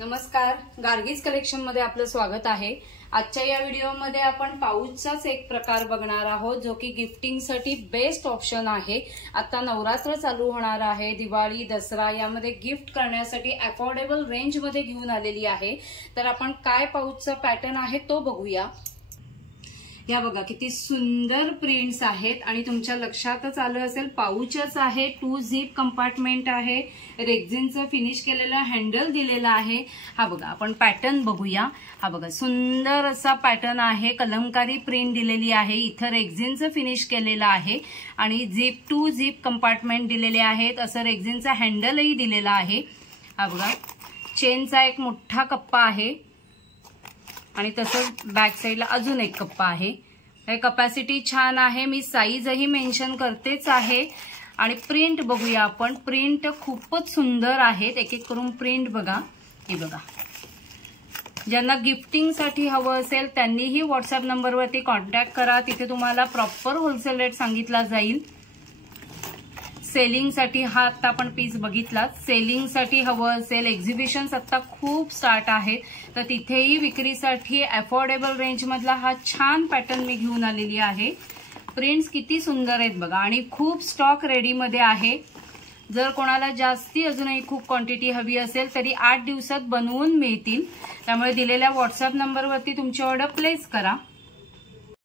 नमस्कार, गार्गीज कलेक्शन मध्ये आपलं स्वागत आहे। आजच्या या व्हिडिओमध्ये आपण पाऊचचाच एक प्रकार बघणार आहोत जो की गिफ्टिंगसाठी बेस्ट ऑप्शन आहे। आता नवरात्र चालू होणार आहे, दिवाळी दसरा यामध्ये गिफ्ट करण्यासाठी अफोर्डेबल रेंज मध्ये घेऊन आलेली आहे। तर आपण काय पाऊचचा पॅटर्न आहे तो बघूया। या बघा किती सुंदर प्रिंट्स आहेत आणि तुमच्या लक्षातच आलं असेल पाऊचच आहे। 2 झिप कंपार्टमेंट आहे, रेक्झिनचं फिनिश केलेलं हँडल दिलेलं आहे। हा बघा आपण पॅटर्न बघूया। हा बघा सुंदर असा पॅटर्न आहे, कलमकारी प्रिंट दिलेली आहे, इथं रेक्झिनचं फिनिश केलेलं आहे आणि 2 झिप कंपार्टमेंट दिलेले आहेत, असं रेक्झिनचा हँडलही दिलेला आहे। हा बघा चेनचा एक मोठा कप्पा आहे आणि तसंच बॅक साइडला अजून एक कप्पा आहे। कॅपॅसिटी छान आहे, मी साईजही मेन्शन करतेच आहे। आणि प्रिंट बघूया आपण, प्रिंट खूपच सुंदर आहेत, एक एक करून प्रिंट बघा। हे बघा, ज्यांना गिफ्टिंगसाठी हवं असेल त्यांनीही व्हॉट्सअप नंबरवरती कॉन्टॅक्ट करा, तिथे तुम्हाला प्रॉपर होलसेल रेट सांगितला जाईल। सेलिंगसाठी हा आता आपण पीस बघितला, सेलिंगसाठी हवं असेल, एक्झिबिशन्स आता खूप स्टार्ट आहेत तर तिथेही विक्रीसाठी अफोर्डेबल रेंज मधला हा छान पॅटर्न मी घेऊन आलेली आहे। प्रिंट्स किती सुंदर आहेत बघा आणि खूप स्टॉक रेडी मध्ये आहे। जर कोणाला जास्ती अजूनही खूप क्वांटिटी हवी असेल तरी 8 दिवसात बनवून मिळतील, त्यामुळे दिलेल्या व्हॉट्सअप नंबरवरती तुमची ऑर्डर प्लेस करा।